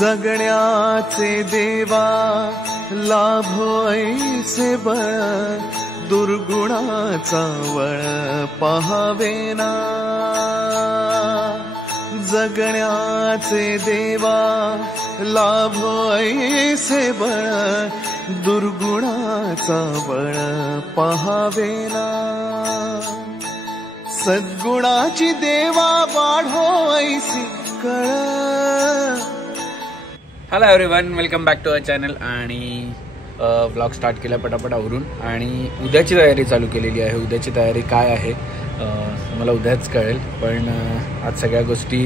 जगण्याचे देवा लाभो ऐसे बळ दुर्गुणाचा वळ पहावेना जगण्याचे देवा लाभो ऐसे बळ दुर्गुणाचा बळ पहावेना सद्गुणाची देवा वाढो ऐसी कळ. Hello everyone, welcome back to our channel. आणि ब्लॉग स्टार्ट केला पटापट आवरून आणि उद्याची तयारी चालू केलेली आहे. उद्याची तयारी काय आहे मला उद्याच कळेल, पण आज सगळ्या गोष्टी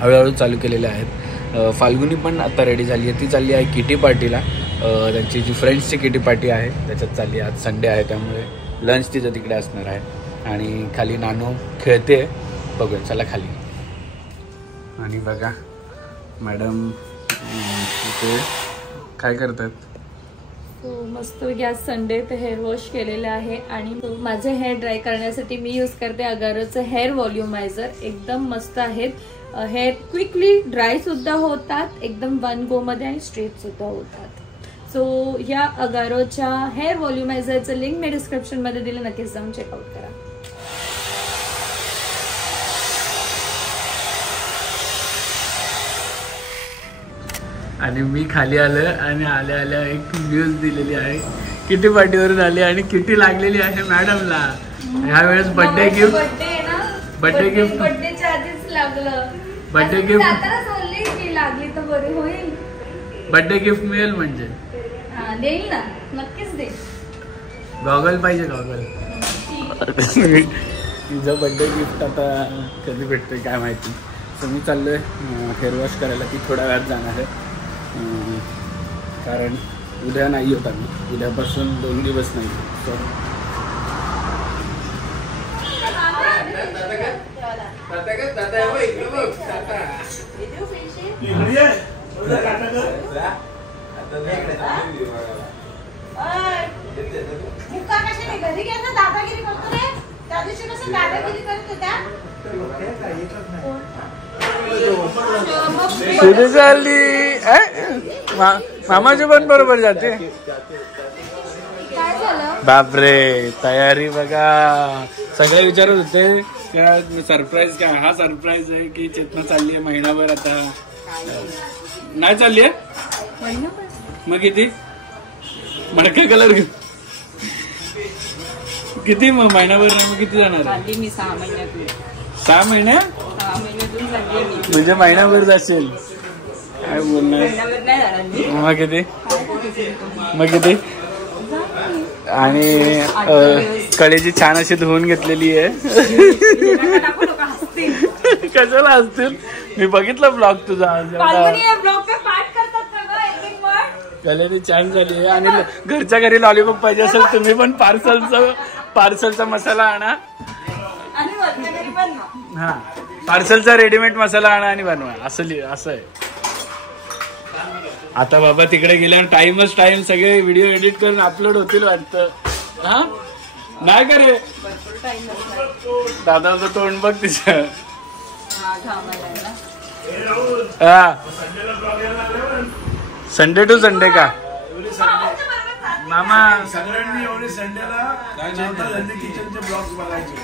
हळूहळू चालू केलेल्या आहेत. फाल्गुनी पण आता रेडी झाली आहे. ती चालली आहे किटी पार्टीला. त्यांची जी फ्रेंड्सची किटी पार्टी आहे त्याच्यात चालली आहे. आज संडे आहे त्यामुळे लंच तिचं तिकडे असणार आहे. आणि खाली नानू खेळते, बघूया चला खाली. आणि बघा मॅडम इथे काय करतात. मस्त गॅस संडे पे हेअर वॉश केलेलं आहे. आणि माझे हेअर ड्राय करण्यासाठी मी यूज करते अगारोचं हेअर व्हॉल्युमायझर. एकदम मस्त आहेत. हेअर क्विकली ड्राय सुद्धा होतात, एकदम वन गो मध्ये, आणि स्ट्रेट सुद्धा होतात. सो या अगारोच्या हेअर व्हॉल्युमायझरचं लिंक मी डिस्क्रिप्शन मध्ये दिलं, नक्कीच जाऊन चेकआउट करा. आणि मी खाली आलं आणि आल्या आल्या एक न्यूज दिलेली आहे. किटी पार्टीवरून आली आणि किटी लागलेली आहे मॅडमला. ह्या वेळेस बर्थडे गिफ्ट बर्थडेच्या आधीच लागलं. बर्थडे गिफ्ट बोलली की लागली तर बरी होईल. बर्थडे गिफ्ट मिळेल म्हणजे देईल ना, नक्कीच देईल. गॉगल पाहिजे, गॉगल. तिचं बर्थडे गिफ्ट आता कधी भेटतोय काय माहिती. तर मी चाललोय हेअर वॉश करायला. ती थोड्या वेळात जाणार आहे, कारण उद्या नाही होत आम्ही. उद्यापासून 2 दिवस नाही. सुरू झाली मामाची पण बरोबर जाते. बापरे, तयारी बघा. सगळे विचारत होते सरप्राईज काय. हा सरप्राईज आहे की चेतना चालली आहे महिनाभर. आता नाही चालली आहे मग किती मडका कलर किती मग महिनाभर नाही मग किती जाणार आहे. मी 6 महिन्यात. 6 महिने म्हणजे महिनाभर जाशील. काय बोलणार मग किती आणि कलेजी छान अशी धुवून घेतलेली आहे. कशाला असतील, मी बघितलं ब्लॉग तुझा. कलेजी छान झाली आहे. आणि घरच्या घरी लॉलीपॉप पाहिजे असेल तुम्ही पण पार्सलचा मसाला आणा. हा, पार्सलचा रेडीमेड मसाला आणा आणि बनवा. असं आहे. आता बाबा तिकडे गेल्यावर टाइमच टाइम. सगळे व्हिडिओ एडिट करून अपलोड होतील वाटतं. हा नाही का रे दादाचं तोंड बघ तिचं. हा, संडे टू संडे का मामा. सगळ्यांनी एवढे संडेला किचनचे ब्लॉग्स बघायचे.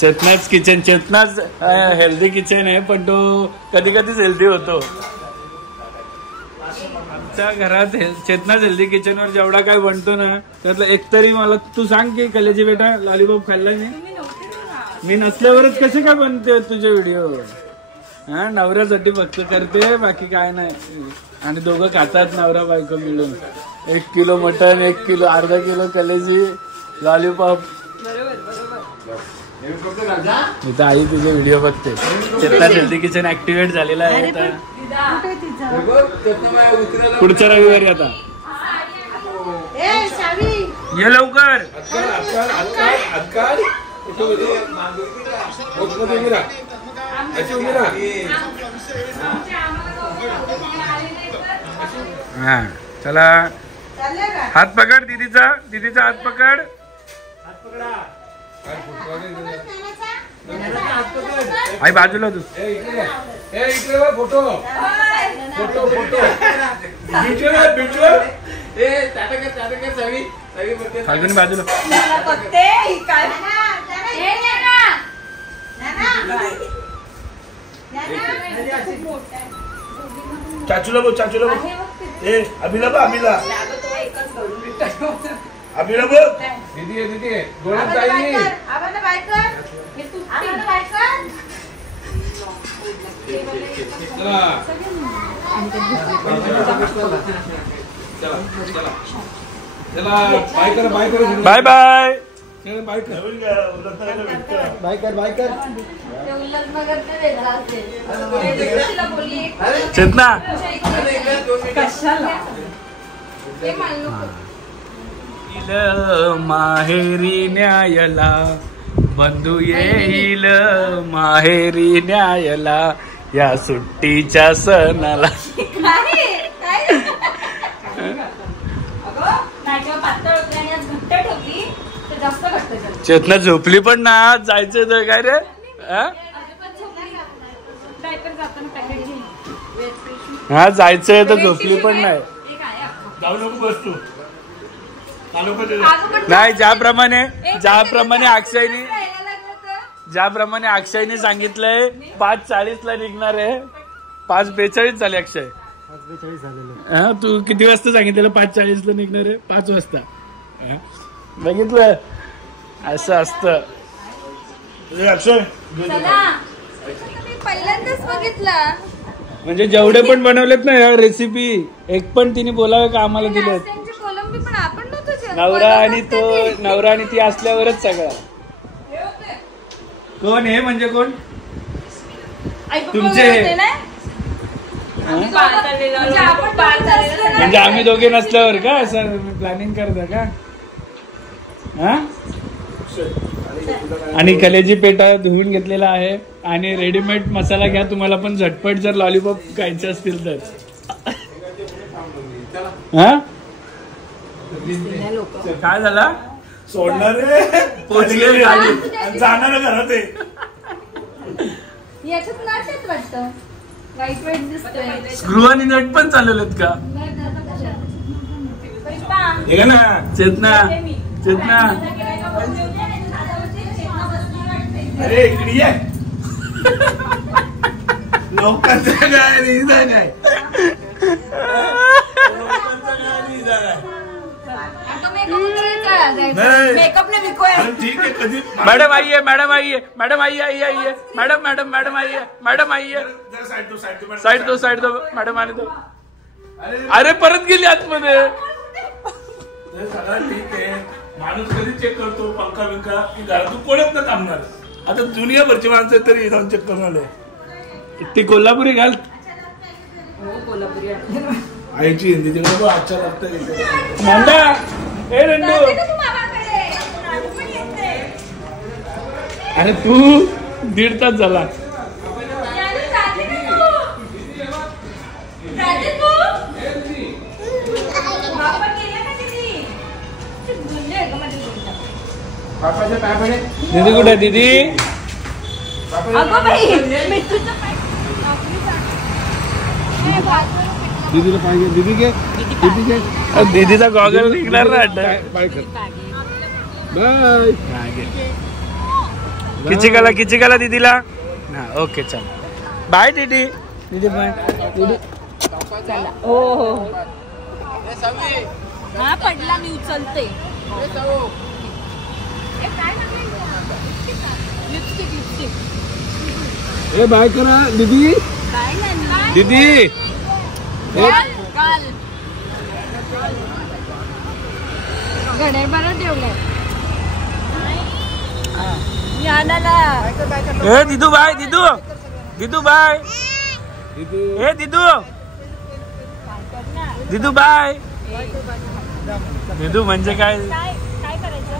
चेतनाच किचन. चेतनाच हेल्दी किचन आहे, पण तो कधी कधीच हेल्दी होतो. आमच्या घरात चेतनाच हेल्दी किचन वर जेवढा काय बनतो ना त्यातलं एकतरी मला तू सांग की कलेजी बेटा लॉलीपॉप खाल्ला नाही. मी नसल्यावरच कसे काय बनते तुझे व्हिडिओ. हा, नवऱ्यासाठी फक्त करते, बाकी काय नाही. आणि दोघं खातात नवरा बायको मिळून. 1 किलो मटन, 1 किलो, अर्धा किलो कलेजी लॉलीपॉप. इथं आई तुझे व्हिडिओ बघते. चेतना हेल्दी किचन ऍक्टिव्हेट झालेला आहे आता. पुढच्या रविवारी आता ये लवकर. हा चला, हात पकड दीदीचा. दीदीचा हात पकड. आई बाजूला तू फोटो फाल्गुनी बाजूला चाचूला बोल ए अभिला बघ अभिला बोल दीदी गोळ्यात जाईल बाय बाय चेतना माहेरी न्यायला बंधू येईल माहेरी न्यायला या सुट्टीच्या सणाला. चेतना झोपली पण ना जायचं तर काय रे हा जायचंय तर झोपली पण नाही. जाऊ नको बस तू नाही ज्याप्रमाणे अक्षयने सांगितलंय 5:40 निघणार आहे. 5:42 झाले अक्षय. 5:42 झालेलं. हा तू किती वाजता सांगितलेलं 5:40 निघणार आहे? 5 वाजता. बघितलं असं असतं. अक्षय पहिल्यांदाच बघितला. म्हणजे जेवढे पण बनवलेत ना या रेसिपी एक पण तिने बोलावे का आम्हाला दिलेत. नवरा आणि ती असल्यावरच सगळा. कोण हे म्हणजे कोण तुमचे म्हणजे आम्ही दोघे नसल्यावर का असं प्लॅनिंग करता का. हा आणि कलेजी पेटा धुवून घेतलेला आहे आणि रेडीमेड मसाला घ्या तुम्हाला पण झटपट जर लॉलीपॉप खायचे असतील तर. हा काय झाला सोडणार पोचले जाणार घरात याच्यात नट आहेत वाटतं. वाईट वाईट दिसतोय. स्क्रू आणि नट पण चालवलेत का ना. चेतना अरे इकडे ये लोकांचं काय नाही मेकअप ने विकोय. ठीक आहे कधी मॅडम आइए मॅडम आइए मैडम आइए साइड दो मॅडम आने दो. अरे परत गेली आतमध्ये. सगळं ठीक आहे. माणूस कधी चेक करतो पंखा बिंका की घरातून कोणच ना थांबणार. आता दुनियाभरची माणसं तरी जाऊन चेक करून आले. ती कोल्हापुरी घाल. आईची हिंदी तिकडे आजच्या लागतं ए रंडू अरे तू 1.5 तास झाला. दीदी कुठे दीदी. दीदीला पाहिजे. दीदीचा गॉगल निघणार ना. बाय किची कला दीदीला. हा ओके चल बाय दीदी. बाय दीदी. हो हा पडला मी उचलते. ए बाय करा दीदी. दीदी घड्याळ बरं ठेवलंय. ए दीदू बाय दीदू बाय. ए दीदू बाय. दीदू म्हणजे काय करायचं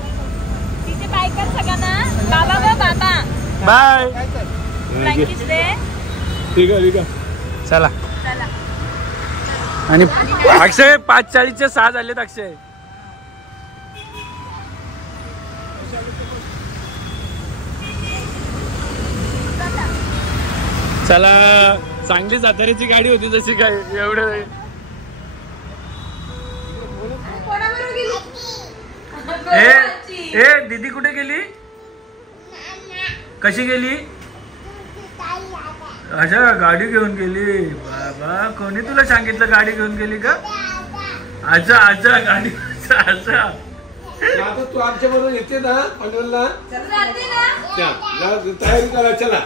तिथे बाय कर सगळ्यांना. बाबा बाय. ठीक आहे चला. आणि अक्षय 5:40 6 झालेत अक्षय. चला चांगली साताऱ्याची गाडी होती जशी काय एवढं ए दीदी कुठे गेली कशी गेली अच्छा गाडी घेऊन गेली बाबा कोणी तुला सांगितलं गाडी घेऊन गेली का अच्छा अच्छा गाडी अच्छा आता तू आमच्या बरोबर येते ना पनवेलला तयारी करा चला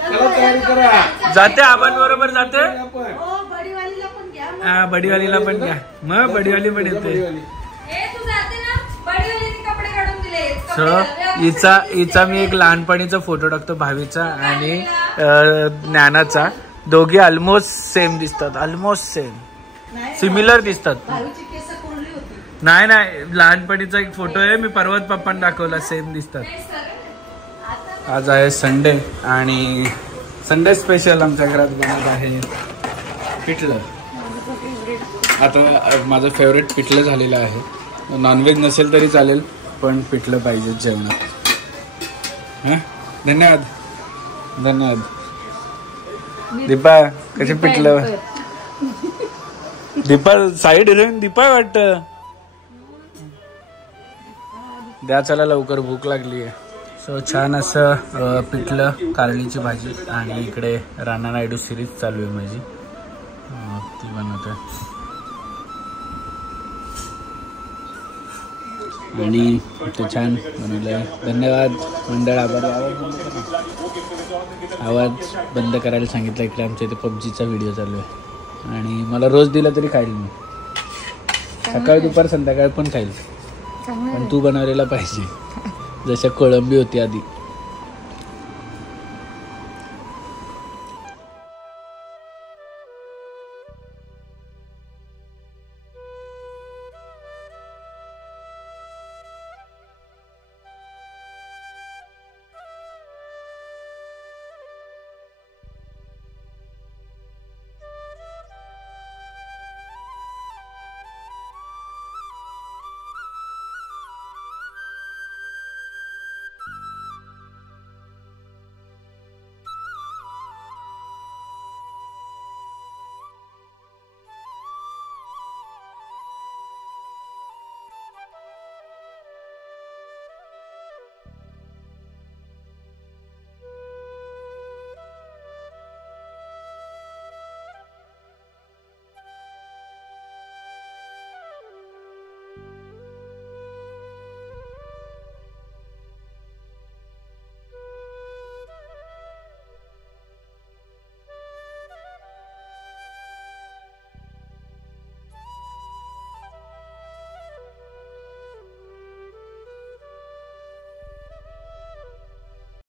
चला तयारी करा जाते आपण बरोबर जाते हा बडीवालीला पण घ्या मग बडीवाली पण येते सो हिचा मी एक लहानपणीचा फोटो टाकतो भावीचा आणि ज्ञानाचा दोघे ऑलमोस्ट सेम दिसतात ऑलमोस्ट सेम सिमिलर दिसतात नाही लहानपणीचा एक फोटो आहे मी पर्वत पप्पांना दाखवला सेम दिसतात आज आहे संडे आणि संडे स्पेशल आमच्या घरात बनत आहे पिठलं आता माझं फेवरेट पिठलं झालेलं आहे नॉनव्हेज नसेल तरी चालेल पण पिठलं पाहिजे जेवणात हां धन्यवाद धन्यवाद दीपा कसे पिठलं दीपा साईड हिरोईन दीपा वाटत द्या चला लवकर भूक लागली आहे सो छान असं पिठलं कारलीची भाजी आणि इकडे राणा नायडू सिरीज चालू आहे माझी ती बनवतोय आणि ते छान बनवलं आहे धन्यवाद मंडळ आभारी आवाज बंद करायला सांगितलं इकडे आमच्या इथे पबजीचा व्हिडिओ चालू आहे आणि मला रोज दिला तरी खाईल मी सकाळ दुपार संध्याकाळ पण खाईल पण तू बनवलेला पाहिजे जशा कोळंबी होती आधी